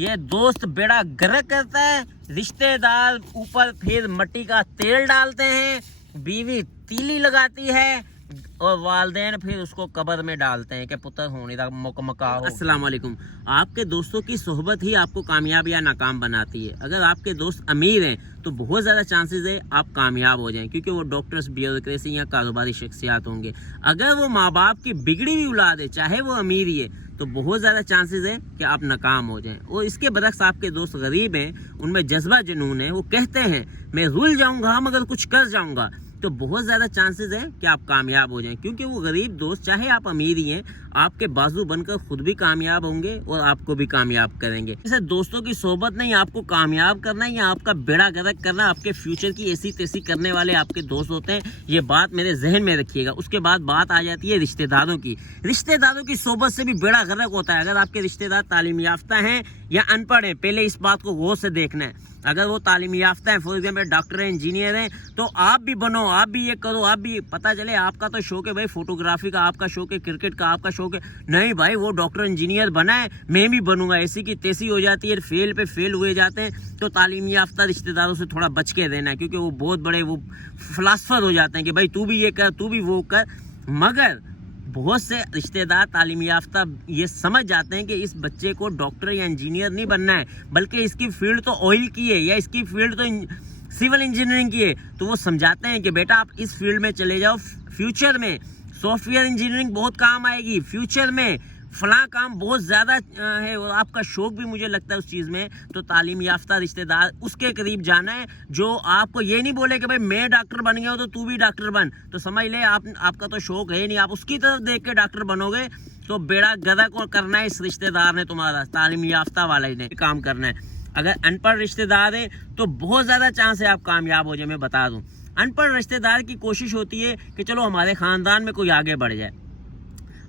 یہ دوست بیڑا گرک کرتا ہے، رشتے دار اوپر پھر مٹی کا تیل ڈالتے ہیں، بیوی تیلی لگاتی ہے اور والدین پھر اس کو قبر میں ڈالتے ہیں کہ پتر ہونے کا مکمکا ہو۔ السلام علیکم۔ آپ کے دوستوں کی صحبت ہی آپ کو کامیاب یا ناکام بناتی ہے۔ اگر آپ کے دوست امیر ہیں تو بہت زیادہ چانسز ہے آپ کامیاب ہو جائیں، کیونکہ وہ ڈاکٹرز، بیوروکریسی یا کاروباری شخصیات ہوں گے۔ اگر وہ ماں باپ کی بگڑی ہوئی اولاد ہے، چاہے وہ امیر ہی ہے، تو بہت زیادہ چانسز ہے کہ آپ ناکام ہو جائیں۔ اور اس کے برعکس آپ کے دوست غریب ہیں، ان میں جذبہ جنون ہے، وہ کہتے ہیں میں رول جاؤں گا مگر کچھ کر جاؤں گا، تو بہت زیادہ چانسز ہے کہ آپ کامیاب ہو جائیں، کیونکہ وہ غریب دوست چاہے آپ امیر ہی ہیں، آپ کے بازو بن کر خود بھی کامیاب ہوں گے اور آپ کو بھی کامیاب کریں گے۔ اسے دوستوں کی صحبت نہیں آپ کو کامیاب کرنا ہے یا آپ کا بیڑا گرک کرنا، آپ کے فیوچر کی ایسی تیسی کرنے والے آپ کے دوست ہوتے ہیں، یہ بات میرے ذہن میں رکھیے گا۔ اس کے بعد بات آ جاتی ہے رشتہ داروں کی۔ رشتہ داروں کی صحبت سے بھی بیڑا گرک ہوتا ہے۔ اگر آپ کے رشتہ دار تعلیم یافتہ ہیں یا ان پڑھ ہیں، پہلے اس بات کو غور سے دیکھنا ہے۔ اگر وہ تعلیم یافتہ ہیں، فور ایگزامپل ڈاکٹر ہیں، انجینئر ہیں، تو آپ بھی بنو، آپ بھی یہ کرو، آپ بھی پتہ چلے آپ کا تو شوق ہے بھائی فوٹوگرافی کا، آپ کا شوق ہے کرکٹ کا، آپ کا شوق ہے نہیں بھائی وہ ڈاکٹر انجینئر بنا ہے میں بھی بنوں گا، ایسی کی تیسی ہو جاتی ہے، فیل پہ فیل ہوئے جاتے ہیں۔ تو تعلیم یافتہ رشتہ داروں سے تھوڑا بچ کے رہنا ہے، کیونکہ وہ بہت بڑے وہ فلاسفر ہو جاتے ہیں کہ بھائی تو بھی یہ کر، تو بھی وہ کر۔ مگر بہت سے رشتہ دار تعلیم یافتہ یہ سمجھ جاتے ہیں کہ اس بچے کو ڈاکٹر یا انجینئر نہیں بننا ہے، بلکہ اس کی فیلڈ تو آئل کی ہے یا اس کی فیلڈ تو سول انجینئرنگ کی ہے، تو وہ سمجھاتے ہیں کہ بیٹا آپ اس فیلڈ میں چلے جاؤ، فیوچر میں سافٹ ویئر انجینئرنگ بہت کام آئے گی، فیوچر میں فلاں کام بہت زیادہ ہے اور آپ کا شوق بھی مجھے لگتا ہے اس چیز میں، تو تعلیم یافتہ رشتہ دار اس کے قریب جانا ہے جو آپ کو یہ نہیں بولے کہ بھائی میں ڈاکٹر بن گیا ہوں تو تو بھی ڈاکٹر بن، تو سمجھ لے آپ کا تو شوق ہے نہیں، آپ اس کی طرف دیکھ کے ڈاکٹر بنو گے تو بیڑا گرک اور کرنا ہے اس رشتہ دار نے تمہارا، تعلیم یافتہ والے نے کام کرنا ہے۔ اگر ان پڑھ رشتہ دار ہے تو بہت زیادہ چانس ہے آپ کامیاب ہو جائیں۔ میں بتا دوں ان پڑھ رشتہ دار کی کوشش ہوتی ہے کہ چلو ہمارے خاندان میں کوئی آگے بڑھ جائے،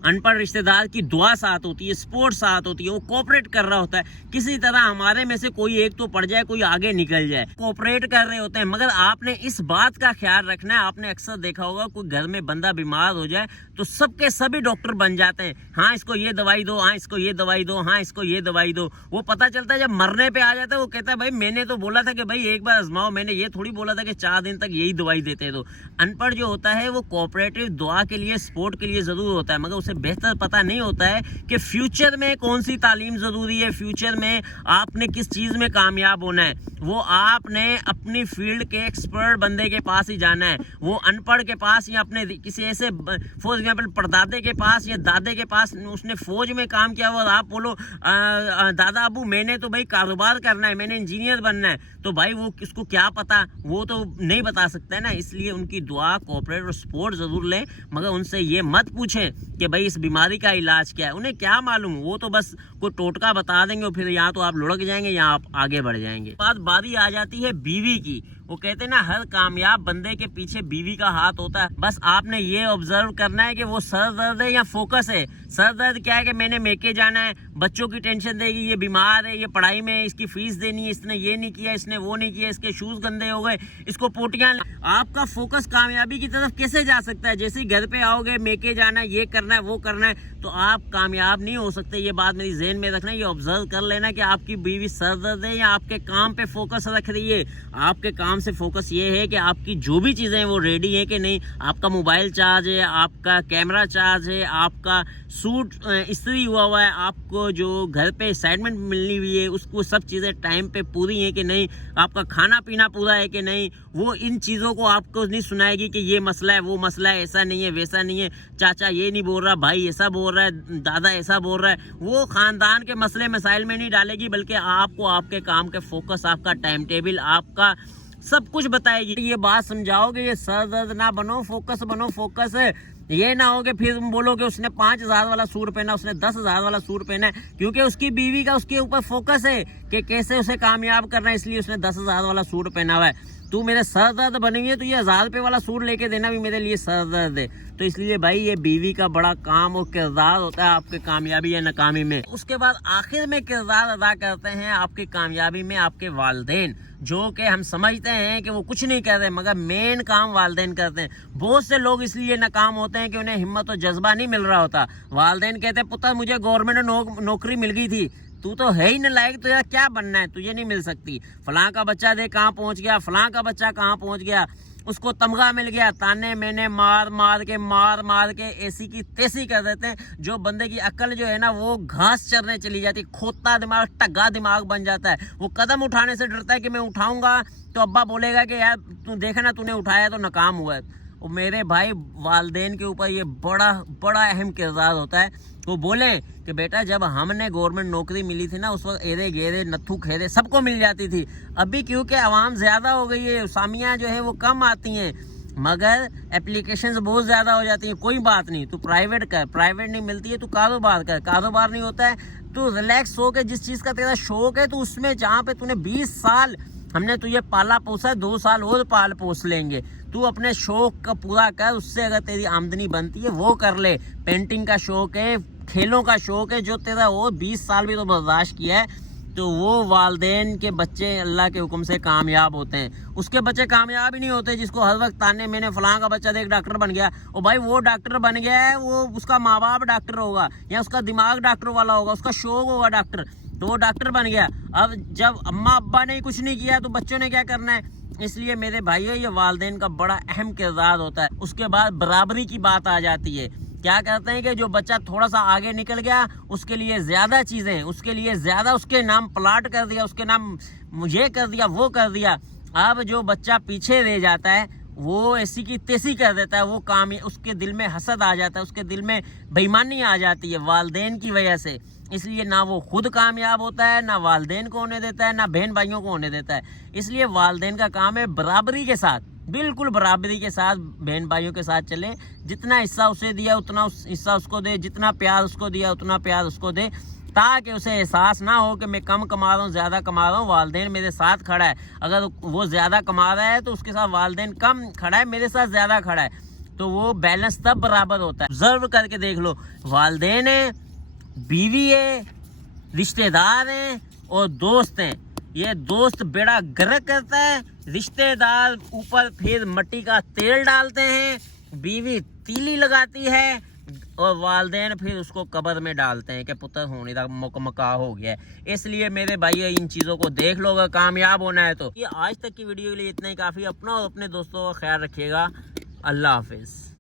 ان پڑھ رشتہ دار کی دعا ساتھ ہوتی ہے، سپورٹ ساتھ ہوتی ہے، وہ کوپریٹ کر رہا ہوتا ہے، کسی طرح ہمارے میں سے کوئی ایک تو پڑ جائے، کوئی آگے نکل جائے، کوپریٹ کر رہے ہوتے ہیں۔ مگر آپ نے اس بات کا خیال رکھنا ہے، آپ نے اکثر دیکھا ہوگا کوئی گھر میں بندہ بیمار ہو جائے تو سب کے سبھی ڈاکٹر بن جاتے ہیں، ہاں اس کو یہ دوائی دو، ہاں اس کو یہ دوائی دو، ہاں اس کو یہ دوائی دو۔ وہ پتہ چلتا ہے جب مرنے پہ آ جاتا ہے وہ کہتا ہے بھائی میں نے تو بولا تھا کہ بھائی ایک بار آزماؤ، میں نے یہ تھوڑی بولا تھا کہ 4 دن تک یہی دوائی دیتے تو۔ ان پڑھ جو ہوتا ہے وہ کوآپریٹو دعا کے لیے، سپورٹ کے لیے ضرور ہوتا ہے، مگر اسے بہتر پتہ نہیں ہوتا ہے کہ فیوچر میں کون سی تعلیم ضروری ہے، فیوچر میں آپ نے کس چیز میں کامیاب ہونا ہے۔ وہ آپ نے اپنی فیلڈ کے ایکسپرٹ بندے کے پاس ہی جانا ہے، وہ ان پڑھ کے پاس یا اپنے کسی ایسے فور ایگزامپل پردادے کے پاس یا دادے کے پاس، اس نے فوج میں کام کیا ہوا اور آپ بولو دادا ابو میں نے تو بھائی کاروبار کرنا ہے، میں نے انجینئر بننا ہے، تو بھائی وہ اس کو کیا پتا، وہ تو نہیں بتا سکتا ہے نا۔ اس لیے ان کی دعا، کوآپریٹ اور سپورٹ ضرور لیں، مگر ان سے یہ مت پوچھیں کہ بھائی اس بیماری کا علاج کیا ہے، انہیں کیا معلوم، وہ تو بس کوئی ٹوٹکا بتا دیں گے اور پھر یا تو آپ لڑک جائیں گے یا آپ آگے بڑھ جائیں گے۔ باری آ جاتی ہے بیوی کی۔ وہ کہتے ہیں نا ہر کامیاب بندے کے پیچھے بیوی کا ہاتھ ہوتا ہے، بس آپ نے یہ آبزرو کرنا ہے کہ وہ سر درد ہے یا فوکس ہے۔ سر درد کیا ہے کہ میں نے میکے جانا ہے، بچوں کی ٹینشن دے گی، یہ بیمار ہے، یہ پڑھائی میں اس کی فیس دینی ہے، اس نے یہ نہیں کیا، اس نے وہ نہیں کیا، اس کے شوز گندے ہو گئے، اس کو پوٹیاں۔ آپ کا فوکس کامیابی کی طرف کیسے جا سکتا ہے؟ جیسے گھر پہ آؤ گے میکے جانا ہے، یہ کرنا ہے، وہ کرنا ہے، تو آپ کامیاب نہیں ہو سکتے۔ یہ بات میری ذہن میں رکھنا، یہ آبزرو کر لینا کہ آپ کی بیوی سر درد ہے یا آپ کے کام پہ فوکس رکھ رہی ہے۔ آپ کے کام سے فوکس یہ ہے کہ آپ کی جو بھی چیزیں ہیں وہ ریڈی ہیں کہ نہیں، آپ کا موبائل چارج ہے، آپ کا کیمرہ چارج ہے، آپ کا سوٹ استری ہوا ہے، آپ کو جو گھر پہ اسائنمنٹ ملنی ہوئی ہے اس کو سب چیزیں ٹائم پہ پوری ہیں کہ نہیں، آپ کا کھانا پینا پورا ہے کہ نہیں۔ وہ ان چیزوں کو آپ کو نہیں سنائے گی کہ یہ مسئلہ ہے، وہ مسئلہ ہے، ایسا نہیں ہے، ویسا نہیں ہے، چاچا یہ نہیں بول رہا، بھائی ایسا بول رہا ہے، دادا ایسا بول رہا ہے۔ وہ خاندان کے مسئلے مسائل میں نہیں ڈالے گی، بلکہ آپ کو آپ کے کام کے فوکس، آپ کا ٹائم ٹیبل، آپ کا سب کچھ بتائے گی۔ یہ بات سمجھاؤ گے، یہ سر درد نہ بنو، فوکس بنو، فوکس ہے۔ یہ نہ ہو کہ پھر تم بولو کہ اس نے 5000 والا سوٹ پہنا، اس نے 10,000 والا سوٹ پہنا ہے، کیونکہ اس کی بیوی کا اس کے اوپر فوکس ہے کہ کیسے اسے کامیاب کرنا ہے، اس لیے اس نے 10,000 والا سوٹ پہنا ہوا ہے۔ تو میرے سر درد بنی ہے تو یہ 1000 روپے والا سوٹ لے کے دینا بھی میرے لیے سر درد ہے۔ تو اس لیے بھائی یہ بیوی کا بڑا کام اور کردار ہوتا ہے آپ کے کامیابی یا ناکامی میں۔ اس کے بعد آخر میں کردار ادا کرتے ہیں آپ کی کامیابی میں آپ کے والدین، جو کہ ہم سمجھتے ہیں کہ وہ کچھ نہیں کر رہے مگر مین کام والدین کرتے ہیں۔ بہت سے لوگ اس لیے ناکام ہوتے ہیں کہ انہیں ہمت و جذبہ نہیں مل رہا ہوتا۔ والدین کہتے ہیں پتر مجھے گورنمنٹ نوکری مل گئی تھی، تو تو ہے ہی نالائق، تو یار کیا بننا ہے، تجھے نہیں مل سکتی۔ فلاں کا بچہ دیکھ کہاں پہنچ گیا، فلاں کا بچہ کہاں پہنچ گیا، اس کو تمغہ مل گیا۔ تانے میں نے مار مار کے ایسی کی تیسی کر دیتے ہیں، جو بندے کی عقل جو ہے نا وہ گھاس چرنے چلی جاتی، کھوتا دماغ، ٹگا دماغ بن جاتا ہے۔ وہ قدم اٹھانے سے ڈرتا ہے کہ میں اٹھاؤں گا تو ابا بولے گا کہ یار تو دیکھا نا، تو نے اٹھایا تو ناکام ہوا ہے۔ اور میرے بھائی والدین کے اوپر یہ بڑا اہم کردار ہوتا ہے۔ وہ بولیں کہ بیٹا جب ہم نے گورنمنٹ نوکری ملی تھی نا، اس وقت ایرے گیرے نتھو کھیرے سب کو مل جاتی تھی۔ ابھی کیونکہ عوام زیادہ ہو گئی ہے، اسامیاں جو ہیں وہ کم آتی ہیں، مگر اپلیکیشنز بہت زیادہ ہو جاتی ہیں۔ کوئی بات نہیں، تو پرائیویٹ کر، پرائیویٹ نہیں ملتی ہے تو کاروبار کر، کاروبار نہیں ہوتا ہے تو ریلیکس ہو کے جس چیز کا تیرا شوق ہے تو اس میں، جہاں پہ تو نے 20 سال ہم نے تجھے پالا پوسا، 2 سال اور پال پوس لیں گے، تو اپنے شوق کا پورا کر، اس سے اگر تیری آمدنی بنتی ہے وہ کر لے۔ پینٹنگ کا شوق ہے، کھیلوں کا شوق ہے، جو تیرا وہ 20 سال بھی تو برداشت کیا ہے، تو وہ والدین کے بچے اللہ کے حکم سے کامیاب ہوتے ہیں۔ اس کے بچے کامیاب ہی نہیں ہوتے جس کو ہر وقت تانے میں نے فلاں کا بچہ دیکھ ڈاکٹر بن گیا، اور بھائی وہ ڈاکٹر بن گیا ہے، وہ اس کا ماں باپ ڈاکٹر ہوگا یا اس کا دماغ ڈاکٹر والا ہوگا، اس کا شوق ہوگا ڈاکٹر، تو وہ ڈاکٹر بن گیا۔ اب جب اماں ابا نے کچھ نہیں کیا تو بچوں نے کیا کرنا ہے؟ اس لیے میرے بھائیو یہ والدین کا بڑا اہم کردار ہوتا ہے۔ اس کے بعد برابری کی بات آ جاتی ہے۔ کیا کہتے ہیں کہ جو بچہ تھوڑا سا آگے نکل گیا، اس کے لیے زیادہ چیزیں، اس کے لیے زیادہ، اس کے نام پلاٹ کر دیا، اس کے نام یہ کر دیا، وہ کر دیا۔ اب جو بچہ پیچھے رہ جاتا ہے وہ ایسی کی تیسی کر دیتا ہے، وہ کام، اس کے دل میں حسد آ جاتا ہے، اس کے دل میں بے ایمانی آ جاتی ہے والدین کی وجہ سے۔ اس لیے نہ وہ خود کامیاب ہوتا ہے، نہ والدین کو ہونے دیتا ہے، نہ بہن بھائیوں کو ہونے دیتا ہے۔ اس لیے والدین کا کام ہے برابری کے ساتھ، بالکل برابری کے ساتھ بہن بھائیوں کے ساتھ چلیں۔ جتنا حصہ اسے دیا اتنا حصہ اس کو دے، جتنا پیار اس کو دیا اتنا پیار اس کو دے، تاکہ اسے احساس نہ ہو کہ میں کم کما رہا ہوں، زیادہ کما رہا ہوں، والدین میرے ساتھ کھڑا ہے۔ اگر وہ زیادہ کما رہا ہے تو اس کے ساتھ والدین کم کھڑا ہے، میرے ساتھ زیادہ کھڑا ہے، تو وہ بیلنس تب برابر ہوتا ہے۔ آبزرو کر کے دیکھ لو، والدین ہیں، بیوی ہے، رشتہ دار ہیں اور دوست ہیں۔ یہ دوست بیڑا گرک کرتا ہے، رشتہ دار اوپر پھر مٹی کا تیل ڈالتے ہیں، بیوی تیلی لگاتی ہے اور والدین پھر اس کو قبر میں ڈالتے ہیں کہ پتر ہونے کا مکا ہو گیا ہے۔ اس لیے میرے بھائی ان چیزوں کو دیکھ لو گا، کامیاب ہونا ہے تو۔ یہ آج تک کی ویڈیو کے لیے اتنا ہی کافی۔ اپنا اور اپنے دوستوں کا خیال رکھیے گا۔ اللہ حافظ۔